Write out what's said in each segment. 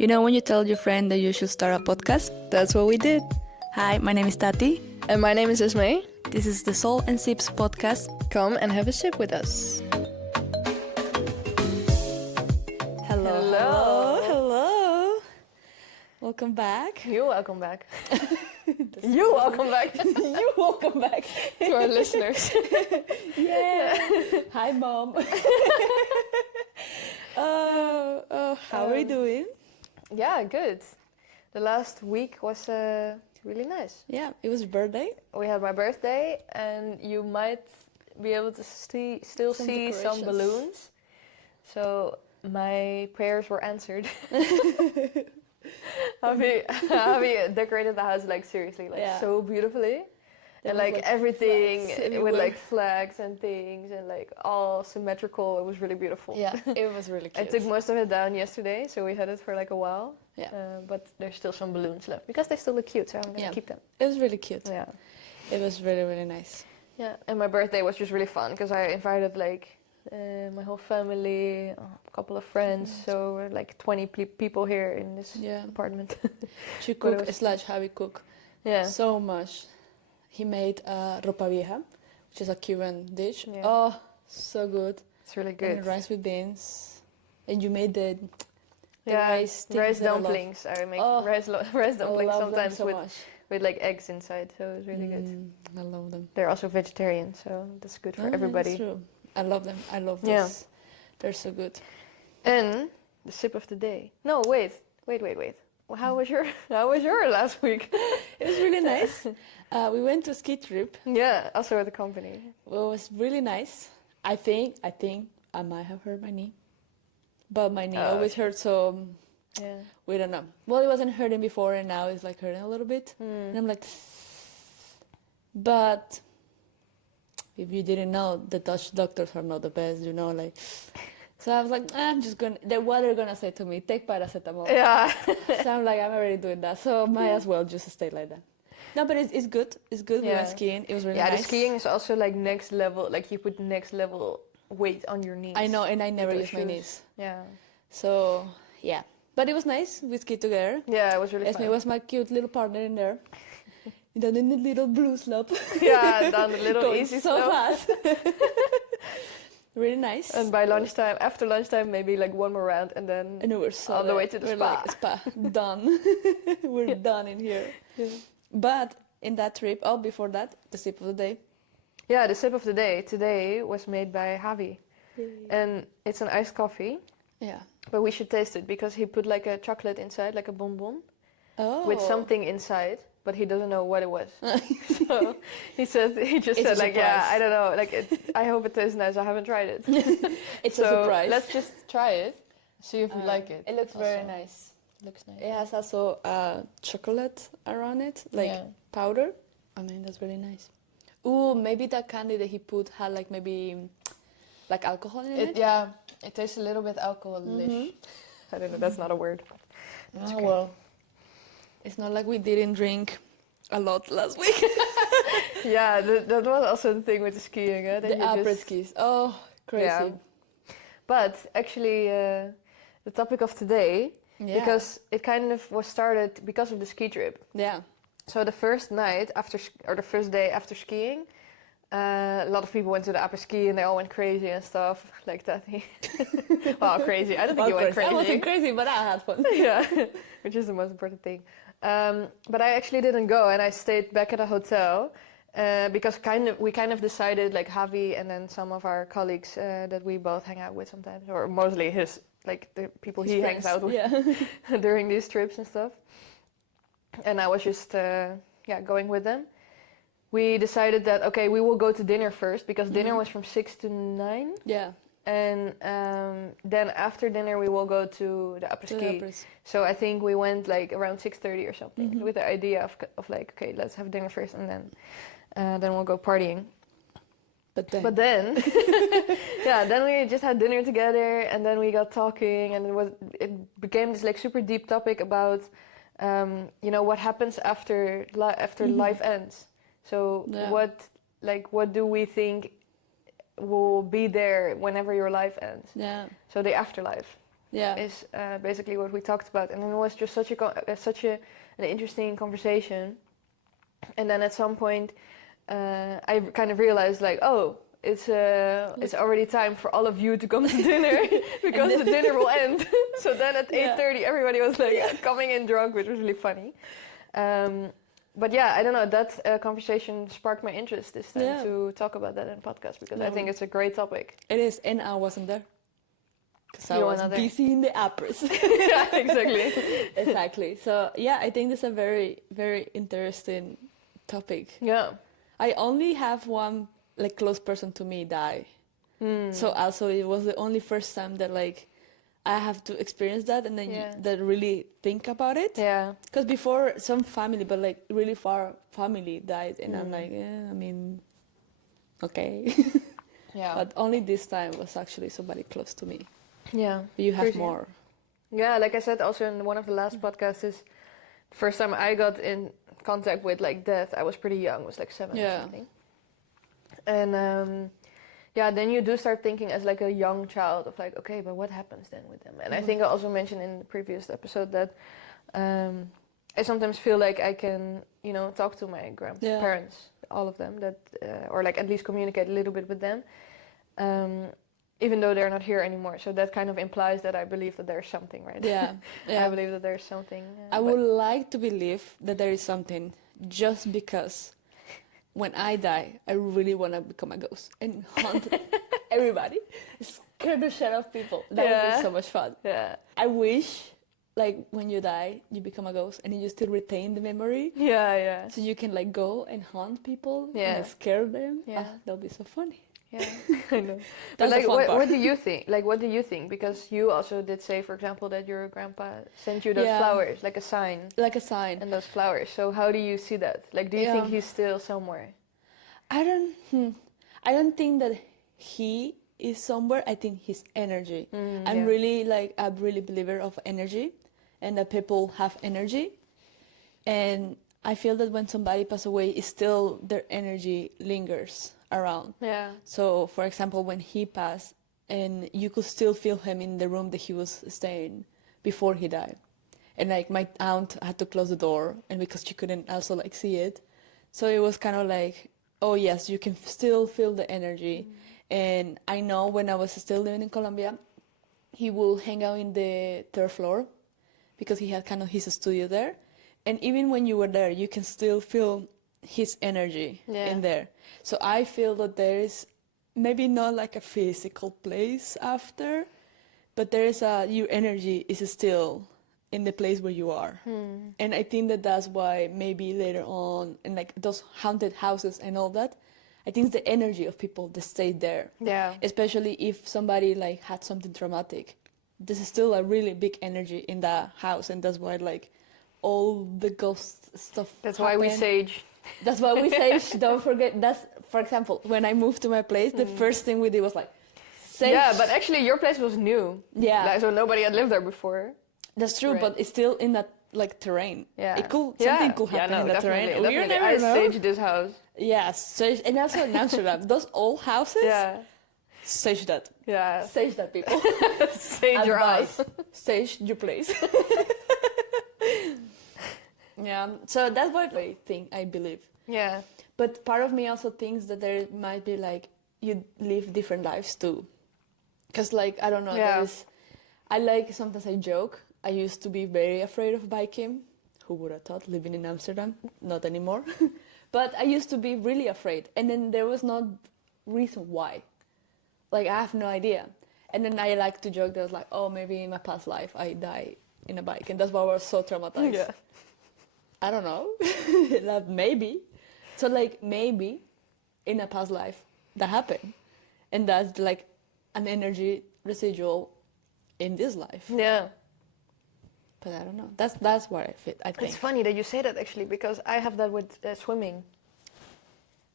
You know when you tell your friend that you should start a podcast? That's what we did. Hi, my name is Tati. And my name is Ismay. This is the Soul and Sips podcast. Come and have a sip with us. Hello. Welcome back. You're welcome back. You welcome back. You welcome back To our listeners. Yeah. Hi, Mom. How are you doing? Yeah, good. The last week was really nice. Yeah, it was your birthday. We had my birthday, and you might be able to still Some see some decorations. balloons. So my prayers were answered. Javi decorated the house like seriously, like Yeah. so beautifully. There And was, like like, everything flags with everywhere. like flags and things and like all symmetrical. It was really beautiful. Yeah, it was really I cute. took most of it down yesterday, so we had it for like a while. Yeah. But there's still some balloons left because they still look cute, so I'm gonna Yeah. keep them. It was really cute. Yeah. It was really, really nice. Yeah. And my birthday was just really fun because I invited like my whole family, a couple of friends, so we're like 20 people here in this Yeah. apartment. She But it cooked was- slash Javi cook Yeah. so much. He made ropa vieja, which is a Cuban dish. Yeah. Oh, so good. It's really And good. rice with beans. And you made the Yeah, rice things rice that I love. dumplings. I make Oh, rice I dumplings love them sometimes so with, much. with like eggs inside, so it's really good. I love them. They're also vegetarian, so that's good for Oh, yeah, everybody. that's true. I love them. I love Yeah. this. They're so good. And the sip of the day. No, wait. Well, how was your last week? It was really nice. We went to a ski trip. Yeah, also with the company. It was really nice. I think I might have hurt my knee. But my knee Oh, always hurts, so Yeah. we don't know. Well, it wasn't hurting before, and now it's like hurting a little bit. Hmm. And I'm like, but if you didn't know, the Dutch doctors are not the best, you know, like. So I was like, I'm just gonna. What they're gonna say to me? Take paracetamol. Yeah. So I'm like, I'm already doing that, so might as well just stay like that. No, but it's good. It's good. We Yeah. went skiing. It was really Yeah, nice. the skiing is also like next level. Like you put next level weight on your knees. I know, and I never those use my shoes. knees. Yeah. So yeah, but it was nice. We skied together. Yeah, it was really Esme fun. was my cute little partner in there. And then in the little blue slope. Yeah, down the little Going easy so slope. fast. Really nice. And by lunchtime, after lunchtime, maybe like one more round, and then And we were so on the way there. to the We're spa. like, spa, done. We're done in here. But in that trip, before that, the sip of the day. Yeah, the sip of the day today was made by Javi, and it's an iced coffee. Yeah. But we should taste it because he put like a chocolate inside, like a bonbon, Oh. with something inside, but he doesn't know what it was. So he just It's said a like, yeah, surprise. I don't know, like I hope it tastes nice. I haven't tried it. It's So a surprise. let's just try it, see if we like it. It looks very also. nice. Looks nice. It has also chocolate around it, like Yeah. powder. I mean, that's really nice. Ooh, maybe that candy that he put had like maybe like alcohol in it. Yeah, it tastes a little bit alcoholish. I don't know, that's not a word. Oh, well. It's not like we didn't drink a lot last week. Yeah, that was also the thing with the skiing. That The you just- après skis. Oh, crazy. Yeah. But actually, the topic of today, Yeah. because it kind of was started because of the ski trip. Yeah. So the first night after, or the first day after skiing, a lot of people went to the après ski and they all went crazy and stuff like that. Well, crazy. I don't think you went crazy. I wasn't crazy, but I had fun. Yeah, which is the most important thing. But I actually didn't go, and I stayed back at a hotel because we kind of decided, like Javi and then some of our colleagues that we both hang out with sometimes, or mostly the people he hangs out with Yeah. during these trips and stuff. And I was just going with them. We decided that okay, we will go to dinner first because dinner was from 6 to 9. Yeah. And then after dinner we will go to the après To the ski. après-ski. So I think we went like around 6:30 or something with the idea of like okay, let's have dinner first and then we'll go partying. But then then we just had dinner together and then we got talking and it became this like super deep topic about what happens after life ends. So Yeah. what do we think will be there whenever your life ends? Yeah. So the afterlife. is basically what we talked about, and it was just such an interesting conversation. And then at some point, I kind of realized like, oh, it's already time for all of you to come to dinner because the dinner will end. So then at 8:30, everybody was like coming in drunk, which was really funny. But yeah, I don't know, that conversation sparked my interest this time to talk about that in the podcast, because I think it's a great topic. It is, and I wasn't there. Because I was busy in the appers. Yeah, exactly. Exactly. So yeah, I think this is a very, very interesting topic. Yeah. I only have one like close person to me die. So also it was the only first time that like I have to experience that, and then that really think about it. Yeah. Because before some family, but like really far family died, and I'm like, I mean, okay. Yeah. But only this time was actually somebody close to me. Yeah. But you have more. Yeah, like I said also in one of the last podcasts, is the first time I got in contact with like death, I was pretty young, was like 7 or something. And then you do start thinking as like a young child of like, okay, but what happens then with them? And I think I also mentioned in the previous episode that I sometimes feel like I can, talk to my grandparents, all of them, that or like at least communicate a little bit with them, even though they're not here anymore. So that kind of implies that I believe that there's something, right? Yeah. I believe that there's something. I would like to believe that there is something, just because when I die, I really want to become a ghost and haunt everybody, scare the shit out of people. That would be so much fun. Yeah. I wish, like, when you die, you become a ghost and you still retain the memory. Yeah. So you can like go and haunt people and scare them. Yeah. That'll be so funny. Yeah, I know. That's but like, the fun part. what do you think? Like, what do you think? Because you also did say, for example, that your grandpa sent you those flowers, like a sign. Like a sign. And those flowers. So how do you see that? Like, do you think he's still somewhere? I don't think that he is somewhere. I think his energy. I'm really like a really believer of energy, and that people have energy, and I feel that when somebody passes away, it's still their energy lingers around. Yeah. So, for example, when he passed, and you could still feel him in the room that he was staying before he died, and like my aunt had to close the door, and because she couldn't also like see it, so it was kind of like, oh yes, you can still feel the energy. And I know when I was still living in Colombia, he will hang out in the third floor because he had kind of his studio there, and even when you were there, you can still feel his energy in there. So I feel that there is maybe not like a physical place after, but there is your energy is still in the place where you are. And I think that that's why maybe later on, and like those haunted houses and all that, I think it's the energy of people that stayed there. Yeah. Especially if somebody like had something traumatic. There's still a really big energy in that house, and that's why like all the ghost stuff That's why we sage. That's why we sage. Don't forget. That's, for example, when I moved to my place, the first thing we did was like sage. Yeah, but actually your place was new. Yeah. Like, so nobody had lived there before. That's true, but it's still in that like terrain. Yeah. Something could happen in that terrain. Definitely. You never I know. saged this house. Yeah, sage, and also in Amsterdam, those old houses. Yeah. Sage that. Yeah. Sage that, people. Sage your house. Sage your place. Yeah, so that's what I think, I believe. Yeah. But part of me also thinks that there might be like, you live different lives too. Because like, I don't know, sometimes I joke, I used to be very afraid of biking. Who would have thought, living in Amsterdam? Not anymore. But I used to be really afraid. And then there was no reason why. Like, I have no idea. And then I like to joke that I was like, oh, maybe in my past life I died in a bike. And that's why I was so traumatized. Yeah. I don't know. Like, maybe. So like maybe in a past life that happened. And that's like an energy residual in this life. Yeah. But I don't know. That's where I think. It's funny that you say that actually, because I have that with swimming.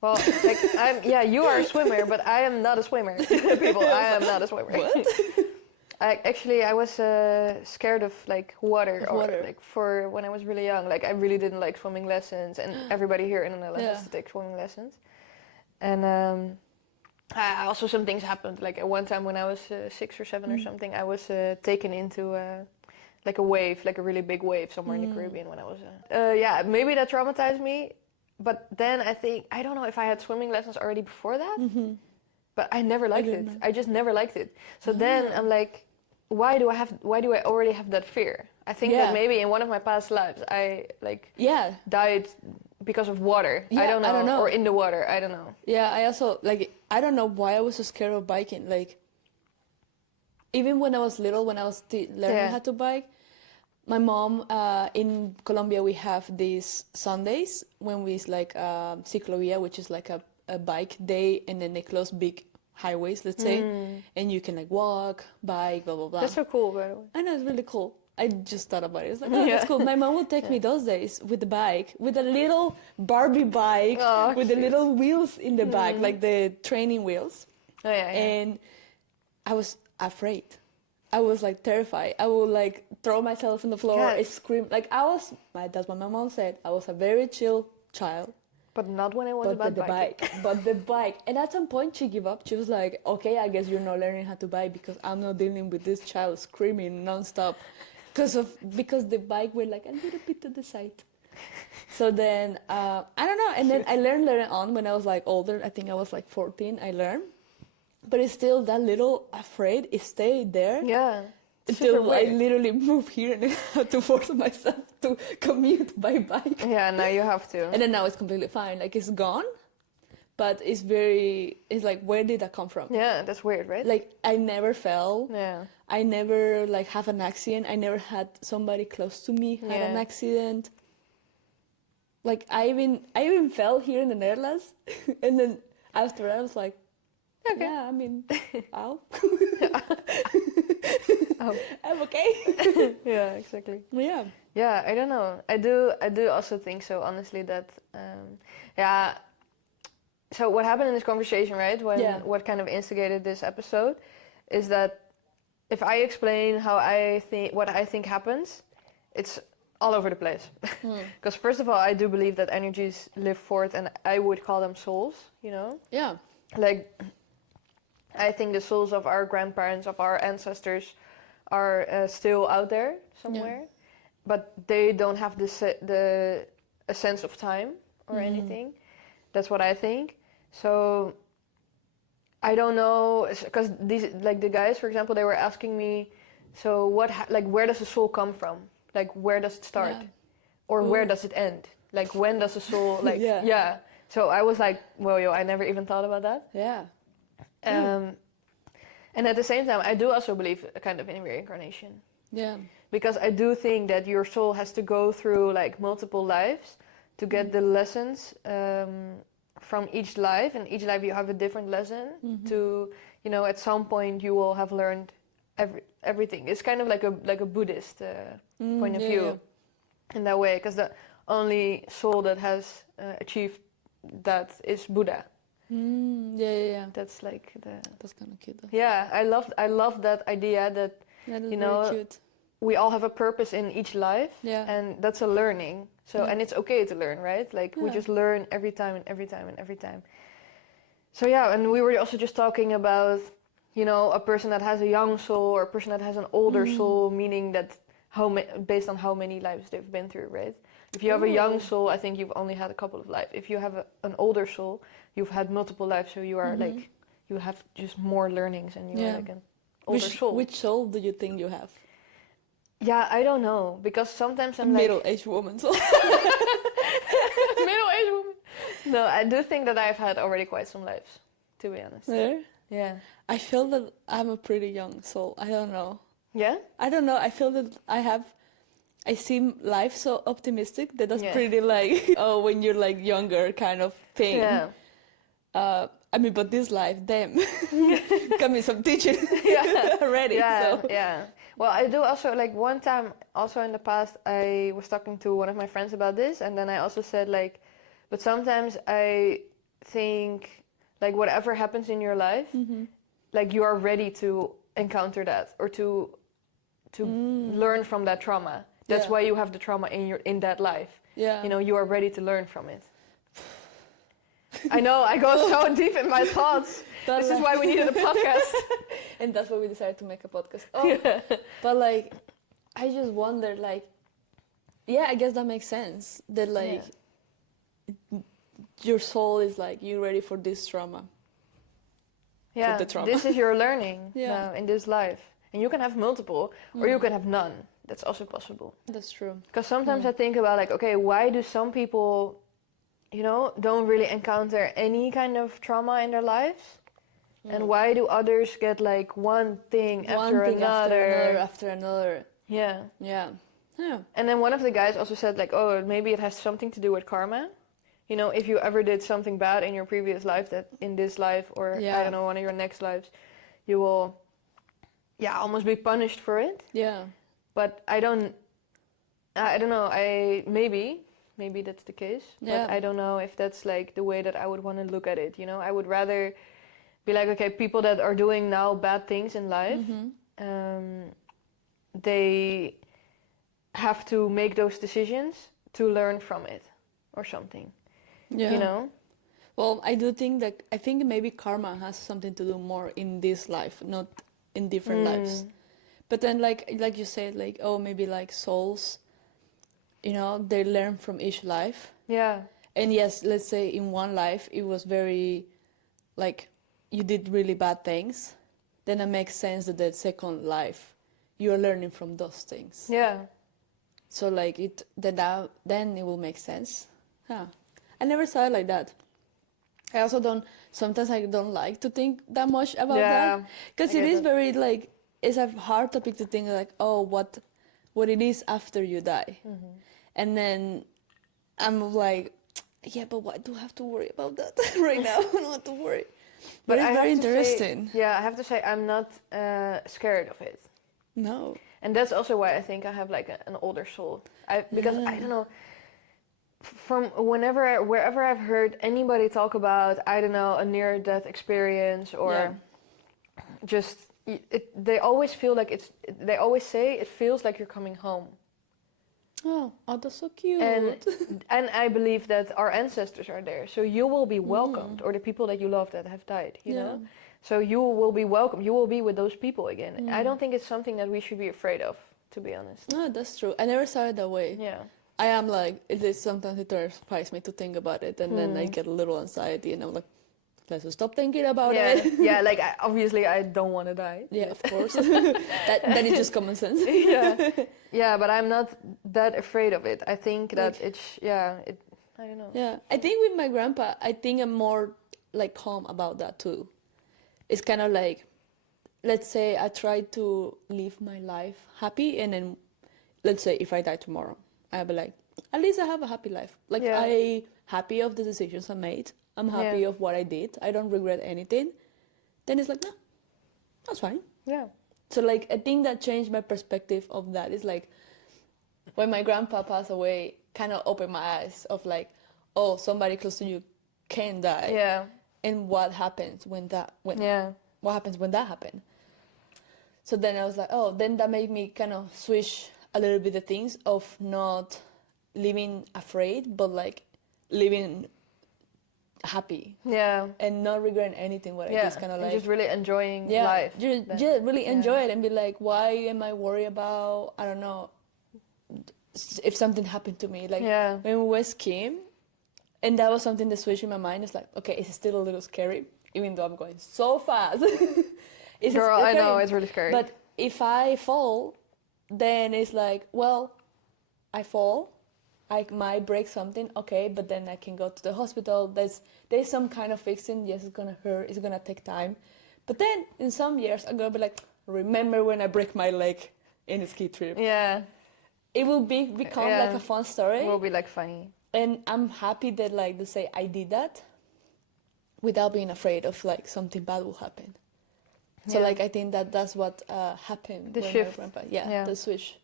Well, like you are a swimmer, but I am not a swimmer. People, I am not a swimmer. What? I was scared of like water, like for when I was really young. Like I really didn't like swimming lessons, and everybody here in the Netherlands has to take swimming lessons. And Also some things happened. Like at one time when I was 6 or 7 or something, I was taken into like a wave, like a really big wave somewhere in the Caribbean when I was... yeah, maybe that traumatized me. But then I don't know if I had swimming lessons already before that. But I never liked it. I just never liked it. So then I'm like, why do I already have that fear? I think that maybe in one of my past lives I died because of water. I don't know. Or in the water. I don't know. Yeah, I also like I don't know why I was so scared of biking. Like even when I was little, when I was learning how to bike, my mom in Colombia we have these Sundays when we like ciclovia, which is like a bike day, and then they close big highways, let's say, and you can like walk, bike, blah blah blah. That's so cool, by the way. I know, it's really cool. I just thought about it. It's like, oh, that's cool. My mom would take me those days with the bike, with a little Barbie bike, with the little wheels in the back, like the training wheels. Oh yeah. And I was afraid. I was like terrified. I would like throw myself on the floor and scream. Like that's what my mom said. I was a very chill child. But not when it was about bike. But the bike. And at some point she gave up. She was like, okay, I guess you're not learning how to bike because I'm not dealing with this child screaming nonstop. Because the bike were like a little bit to the side. So then, I don't know. And then I learned later on when I was like older. I think I was like 14, I learned. But it's still that little afraid. It stayed there. Yeah. Until I literally moved here and I had to force myself to commute by bike. Yeah, now you have to. And then now it's completely fine. Like it's gone. But it's like, where did that come from? Yeah, that's weird, right? Like I never fell. Yeah. I never like have an accident. I never had somebody close to me had an accident. Like I even fell here in the Netherlands, and then after that I was like, okay. Yeah, I mean, ow. I'm okay. Yeah, exactly. Yeah. Yeah, I don't know. I do also think so, honestly, that so what happened in this conversation, right? What kind of instigated this episode is that if I explain what I think happens, it's all over the place. Because first of all, I do believe that energies live forth, and I would call them souls, you know? Yeah. Like, I think the souls of our grandparents, of our ancestors, are still out there somewhere, but they don't have a sense of time or anything. That's what I think. So I don't know, because these, like the guys, for example, they were asking me, so where does the soul come from? Like, where does it start, or where does it end? Like, when does the soul So I was like, well, I never even thought about that. Yeah. And at the same time, I do also believe kind of in reincarnation. Yeah. Because I do think that your soul has to go through like multiple lives to get the lessons from each life. And each life you have a different lesson to, at some point you will have learned everything. It's kind of like a Buddhist point of view in that way. Because the only soul that has achieved that is Buddha. Yeah. That's like that's kind of cute though. Yeah, I love that idea that very cute. We all have a purpose in each life, and that's a learning. So and it's okay to learn, right? Like we just learn every time and every time and every time. So and we were also just talking about a person that has a young soul or a person that has an older soul, meaning that based on how many lives they've been through, right? If you have a young soul, I think you've only had a couple of lives. If you have an older soul, you've had multiple lives, so you are like, you have just more learnings and you're like an older soul. Which soul do you think you have? Yeah, I don't know, because sometimes I'm middle-aged woman soul. Middle-aged woman. No, I do think that I've had already quite some lives, to be honest. Yeah. I feel that I'm a pretty young soul. I don't know. Yeah? I don't know. I feel that I see life so optimistic that's pretty like, when you're like younger kind of thing. Yeah. I mean, but this life, damn, got me some teaching already. Yeah. Well, I do also, like one time also in the past, I was talking to one of my friends about this, and then I also said like, but sometimes I think like whatever happens in your life, like you are ready to encounter that or to learn from that trauma. That's why you have the trauma in that life. Yeah. You are ready to learn from it. I know, I go so deep in my thoughts. This is why we needed a podcast. And that's why we decided to make a podcast. Oh, but like, I just wonder, like, yeah, I guess that makes sense. That like, your soul is like, you ready for this trauma. Yeah, this is your learning now in this life. And you can have multiple, or you can have none. That's also possible. That's true. Because sometimes I think about like, okay, why do some people, you know, don't really encounter any kind of trauma in their lives? And why do others get like one thing after another? Yeah. Yeah. Yeah. And then one of the guys also said like, oh, maybe it has something to do with karma. You know, if you ever did something bad in your previous life, that in this life or I don't know, one of your next lives, you will, almost be punished for it. Yeah. But I don't know. Maybe that's the case. But I don't know if that's like the way that I would want to look at it. You know, I would rather be like, okay, people that are doing now bad things in life, they have to make those decisions to learn from it or something. Yeah. You know? Well, I think maybe karma has something to do more in this life, not in different lives. But then like you said, like, oh, maybe like souls, you know, they learn from each life. Yeah. And yes, let's say in one life it was very like you did really bad things, then it makes sense that the second life you're learning from those things. Yeah. So like then it will make sense. Yeah. I never saw it like that. I also sometimes I don't like to think that much about that. Because it is very like, it's a hard topic to think like, oh, what it is after you die. And then I'm like, yeah, but why do I have to worry about that right now? I don't want to worry. But it's very interesting. I have to say I'm not scared of it. No. And that's also why I think I have like an older soul. Because I don't know, from wherever I've heard anybody talk about, I don't know, a near-death experience or just, they always feel like they always say it feels like you're coming home. Oh, that's so cute. And I believe that our ancestors are there, so you will be welcomed, or the people that you love that have died, you know? So you will be welcome. You will be with those people again. I don't think it's something that we should be afraid of, to be honest. No, that's true. I never saw it that way. Yeah. I am like, sometimes it terrifies me to think about it, and then I get a little anxiety, and I'm like, let's stop thinking about it. Yeah, like obviously I don't want to die. Yeah, of course. that is just common sense. Yeah, but I'm not that afraid of it. I think that I don't know. Yeah, I think with my grandpa, I think I'm more like calm about that too. It's kind of like, let's say I try to live my life happy, and then let's say if I die tomorrow, I'll be like, at least I have a happy life. Like I happy of the decisions I made. I'm happy of what I did. I don't regret anything. Then it's like, no, that's fine. Yeah. So like, I think that changed my perspective of that. It's like, when my grandpa passed away, kind of opened my eyes of like, oh, somebody close to you can die. Yeah. And what happens what happens when that happened? So then I was like, oh, then that made me kind of switch a little bit the things of not living afraid, but like living happy. Yeah. And not regretting anything what I just kind of like. Just really enjoying life. Just really enjoy it and be like, why am I worried about, I don't know, if something happened to me? Like when we were skiing, and that was something that switched in my mind. It's like, okay, it's still a little scary, even though I'm going so fast. Girl, I know, it's really scary. But if I fall, then it's like, well, I fall, I might break something, okay, but then I can go to the hospital. There's some kind of fixing. Yes, it's gonna hurt, it's gonna take time. But then in some years, I'm gonna be like, remember when I break my leg in a ski trip? Yeah. It will become like a fun story. It will be like funny. And I'm happy that like to say I did that without being afraid of like something bad will happen. So like I think that's what happened. The shift. My grandpa, the switch,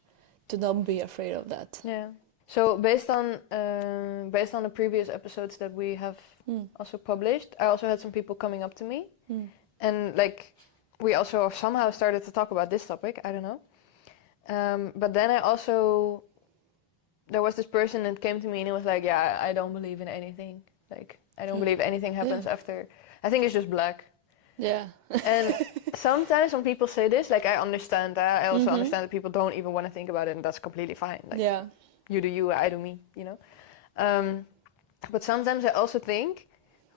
to not be afraid of that. Yeah. So based on the previous episodes that we have also published, I also had some people coming up to me, and like we also somehow started to talk about this topic. I don't know, but then there was this person that came to me and he was like, "Yeah, I don't believe in anything. Like I don't believe anything happens after. I think it's just black. Yeah. And sometimes when people say this, like I understand that. I also understand that people don't even want to think about it, and that's completely fine. Like, you do you, I do me, you know. But sometimes I also think,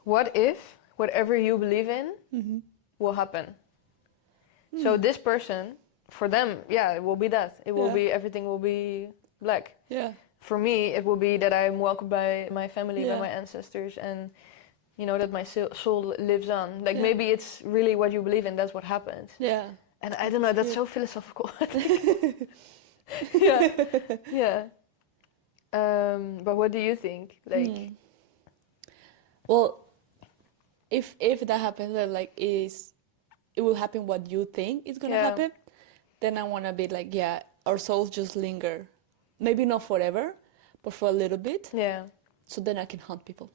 what if whatever you believe in will happen? So this person, for them, it will be that. It will be, everything will be black. Yeah. For me, it will be that I'm welcomed by my family, by my ancestors, and you know that my soul lives on. Like maybe it's really what you believe in. That's what happens. Yeah. And I don't know. That's so philosophical. I think. Yeah. But what do you think? Like, well, if that happens, then like it will happen what you think is gonna happen. Then I wanna be like, our souls just linger, maybe not forever, but for a little bit. Yeah. So then I can hunt people.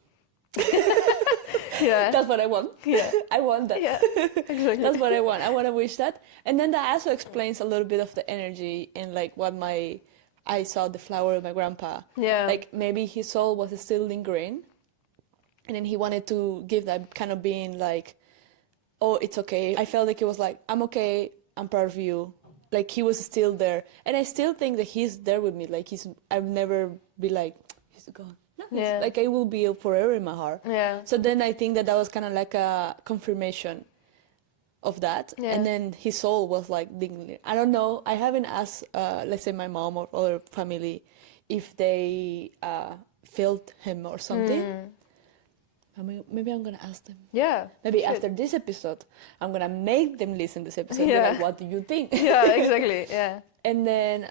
Yeah. That's what I want. Yeah. I want that. Yeah. Exactly. That's what I want. I want to wish that. And then that also explains a little bit of the energy and like what I saw the flower of my grandpa. Yeah. Like maybe his soul was still lingering. And then he wanted to give that kind of being like, oh, it's okay. I felt like it was like, I'm okay. I'm proud of you. Like he was still there. And I still think that he's there with me. Like I've never be like, he's gone. No, like I will be forever in my heart. Yeah. So then I think that was kind of like a confirmation of that. Yeah. And then his soul was like, I don't know. I haven't asked, let's say my mom or other family, if they felt him or something. I mean, maybe I'm gonna ask them. Yeah. Maybe after this episode, I'm gonna make them listen to this episode. Yeah. Like, what do you think? Yeah, exactly. Yeah. And then,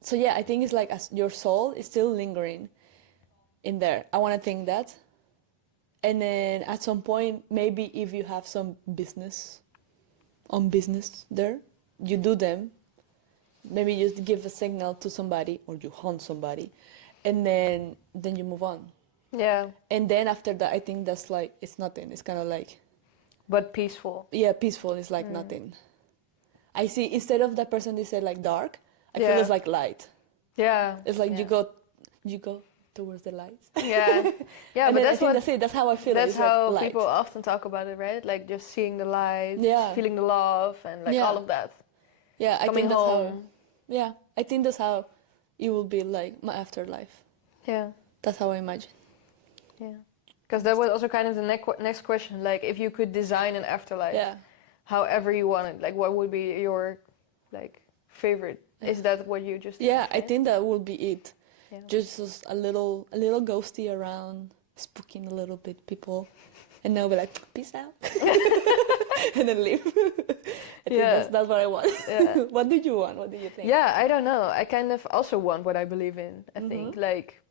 so yeah, I think it's like your soul is still lingering in there. I want to think that. And then at some point, maybe if you have some business there, you do them. Maybe you just give a signal to somebody or you hunt somebody, and then you move on. Yeah. And then after that, I think that's like, it's nothing. It's kind of like... But peaceful. Yeah, peaceful is like nothing. I see, instead of that person they said like dark, I feel it's like light. Yeah. It's like you go towards the lights. Yeah. Yeah, but that's it. That's how I feel. That's it's how like people often talk about it, right? Like just seeing the light, feeling the love, and like all of that. Yeah, I Coming think that's home. I think that's how it will be like my afterlife. Yeah. That's how I imagine. Yeah. Because that was also kind of the next question. Like, if you could design an afterlife, however you want it, like, what would be your, like, favorite? Is that what you just? Yeah, I think that would be it. Yeah. Just a little ghosty around, spooking a little bit people, and they'll be like, peace out, and then leave. I think that's what I want. Yeah. What do you want? What do you think? Yeah, I don't know. I kind of also want what I believe in. I think like.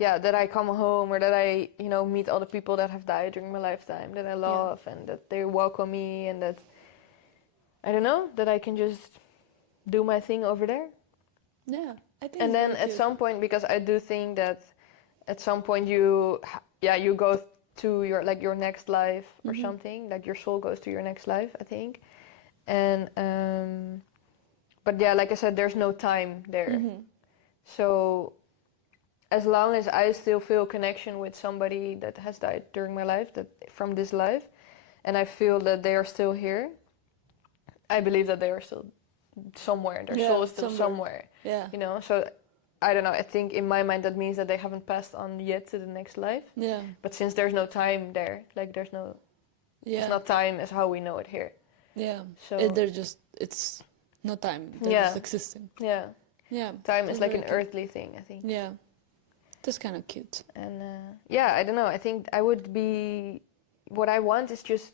Yeah, that I come home or that I, meet all the people that have died during my lifetime that I love and that they welcome me and that, I don't know, that I can just do my thing over there. Yeah, I think. And then at some point, because I do think that at some point you go to your next life or something, like your soul goes to your next life, I think. And, but yeah, like I said, there's no time there. So as long as I still feel connection with somebody that has died during my life, that from this life, and I feel that they are still here, I believe that they are still somewhere. Their soul is still somewhere. Yeah. So I don't know. I think in my mind that means that they haven't passed on yet to the next life. Yeah. But since there's no time there, like there's no, it's not time as how we know it here. Yeah. So it's no time. They're just existing. Yeah. Yeah. Time is like an earthly thing, I think. Yeah. That's kind of cute. And I don't know. I think I would be. What I want is just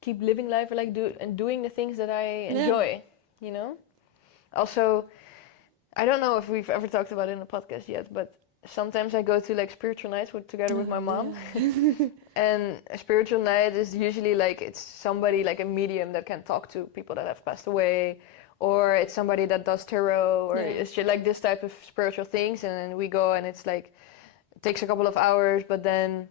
keep living life, or like doing the things that I enjoy. Also, I don't know if we've ever talked about it in a podcast yet, but sometimes I go to like spiritual nights together with my mom. And a spiritual night is usually like it's somebody like a medium that can talk to people that have passed away. Or it's somebody that does tarot, or it's just like this type of spiritual things, and then we go, and it's like it takes a couple of hours, but then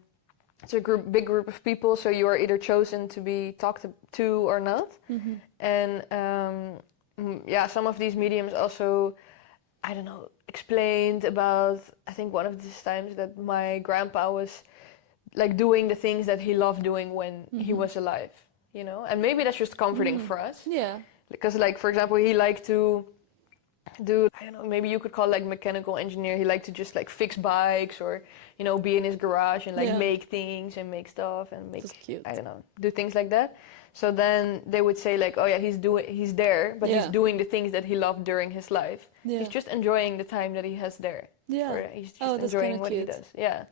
it's a big group of people, so you are either chosen to be talked to or not. And some of these mediums also I don't know, explained about, I think one of these times that my grandpa was like doing the things that he loved doing when he was alive, you know? And maybe that's just comforting for us. Yeah. Because like, for example, he liked to do, I don't know, maybe you could call it like mechanical engineer. He liked to just like fix bikes or, you know, be in his garage and like make things and make stuff and make, I don't know, do things like that. So then they would say like, oh yeah, he's there, but he's doing the things that he loved during his life. Yeah. He's just enjoying the time that he has there. Yeah. Or he's just enjoying what he does. Yeah.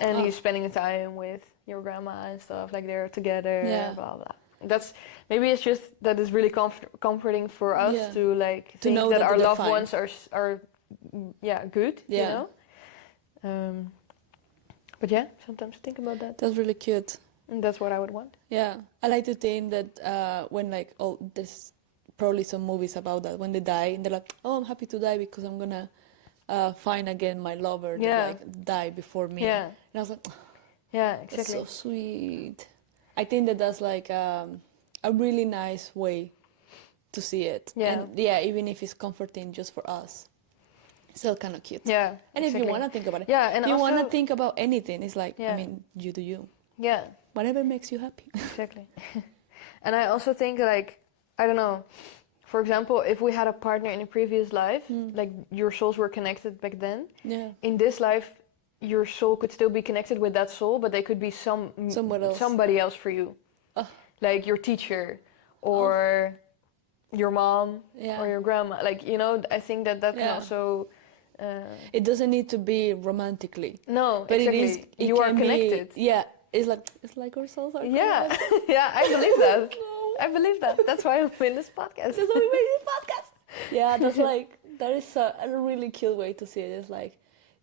And he's spending the time with your grandma and stuff, like they're together, blah, blah. That's, maybe it's just that it's really comforting for us to like to think know that our loved ones are good, you know? But yeah, sometimes think about that. That's really cute. And that's what I would want. Yeah, I like to think that when like, there's probably some movies about that, when they die, and they're like, oh, I'm happy to die because I'm gonna find again my lover that like died before me. Yeah. And I was like, yeah, exactly. That's so sweet. I think that that's like a really nice way to see it. Yeah. And yeah, even if it's comforting just for us, it's still kind of cute. Yeah. And if you want to think about it, and if you want to think about anything, it's like, I mean, you do you. Yeah. Whatever makes you happy. Exactly. And I also think like, I don't know, for example, if we had a partner in a previous life, like your souls were connected back then. Yeah. In this life, your soul could still be connected with that soul, but they could be somebody else for you. Like your teacher or your mom or your grandma. Like, you know, I think that can also... it doesn't need to be romantically. No, but exactly. You are connected. It's like our souls are connected. Yeah, I believe that. I believe that. That's why I'm in this podcast. That's why we made this podcast. Yeah, that's like, that is a really cute way to see it. It's like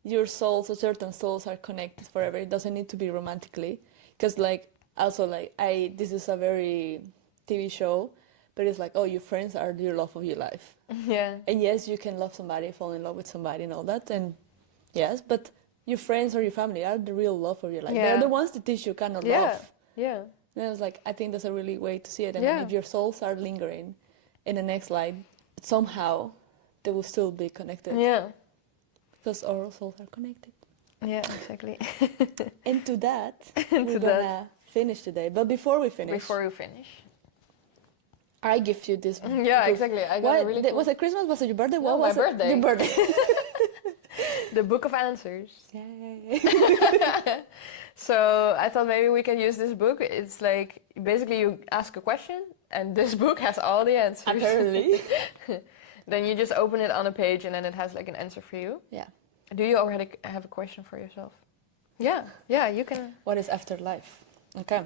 your souls, or certain souls, are connected forever. It doesn't need to be romantically. Because like, also like, this is a very TV show, but it's like, oh, your friends are your love of your life. Yeah. And yes, you can love somebody, fall in love with somebody and all that. And yes, but your friends or your family are the real love of your life. They're the ones that teach you kind of love. Yeah. And it's like, I think that's a really way to see it. And if your souls are lingering in the next life, somehow they will still be connected. Yeah. Because our souls are connected. Yeah, exactly. And to that, we're gonna finish today. But before we finish, I give you this. Yeah, exactly. I got a really cool... Was it Christmas? Was it your birthday? What was my birthday. Your birthday. The Book of Answers. Yay. So I thought maybe we can use this book. It's like, basically you ask a question and this book has all the answers. Apparently. Then you just open it on a page and then it has like an answer for you. Yeah. Do you already have a question for yourself? Yeah, you can. What is afterlife? Okay.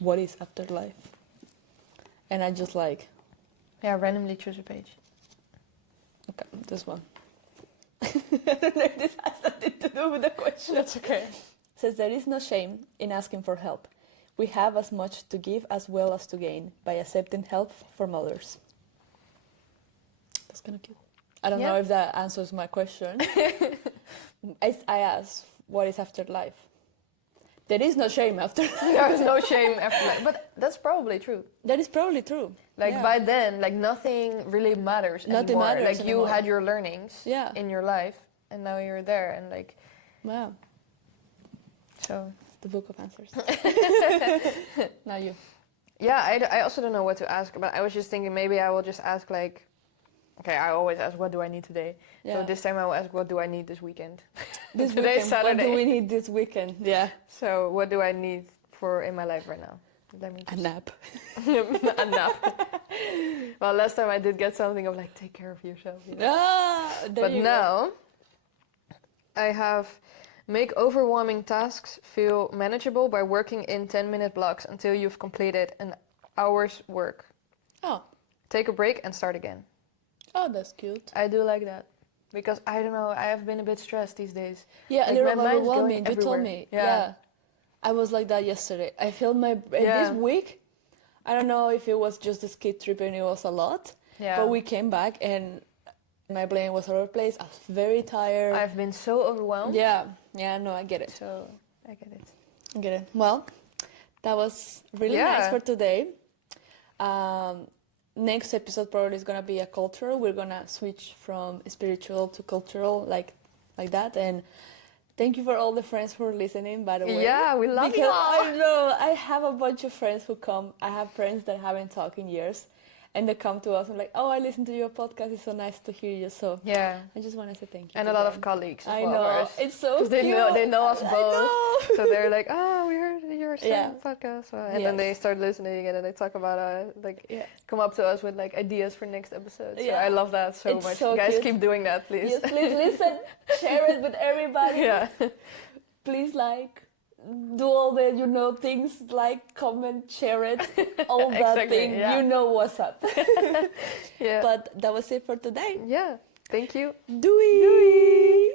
What is afterlife? And I just like... randomly choose a page. Okay, this one. I don't know if this has something to do with the question. That's okay. It says, there is no shame in asking for help. We have as much to give as well as to gain by accepting help from others. That's kind of cute. I don't know if that answers my question. I asked, what is afterlife? There is no shame after life. There is no shame after life. But that's probably true. That is probably true. Like by then, like nothing really matters anymore. Nothing matters like anymore. You had your learnings in your life and now you're there and like... Wow. So... The Book of Answers. Now you. Yeah, I also don't know what to ask, but I was just thinking maybe I will just ask like... Okay, I always ask, what do I need today? Yeah. So this time I will ask, what do I need this weekend? Today's Saturday. What do we need this weekend? Yeah. So what do I need in my life right now? A nap. A nap. Well, last time I did get something of like, take care of yourself. You know? But now I have make overwhelming tasks feel manageable by working in 10-minute blocks until you've completed an hour's work. Oh. Take a break and start again. Oh, that's cute. I do like that. Because, I don't know, I have been a bit stressed these days. Yeah, like, a little overwhelming. You told me. Yeah. I was like that yesterday. I felt this week, I don't know if it was just the ski trip and it was a lot. Yeah. But we came back and my brain was all over the place. I was very tired. I've been so overwhelmed. Yeah. Yeah, no, I get it. So, I get it. I get it. Well, that was really nice for today. next episode probably is gonna be a cultural. We're gonna switch from spiritual to cultural, like that. And thank you for all the friends who are listening, by the way. Yeah, we love you because all. I know I have a bunch of friends who come. I have friends that haven't talked in years, and they come to us and like, oh, I listened to your podcast. It's so nice to hear you. So Yeah. I just want to say thank you. And to a lot them. of colleagues as I well. know. It's so cute. They know us both. I know. So they're like, oh, we heard your Yeah. podcast. And then they start listening and then they talk about, come up to us with like ideas for next episode. So Yeah. I love that so It's much. so Guys, cute. keep doing that, please. Yes, please listen, share it with everybody. Yeah. Please do all the things, like, comment, share it, all that Exactly, thing. yeah. You know what's up. Yeah. But that was it for today. Yeah. Thank you. Doei!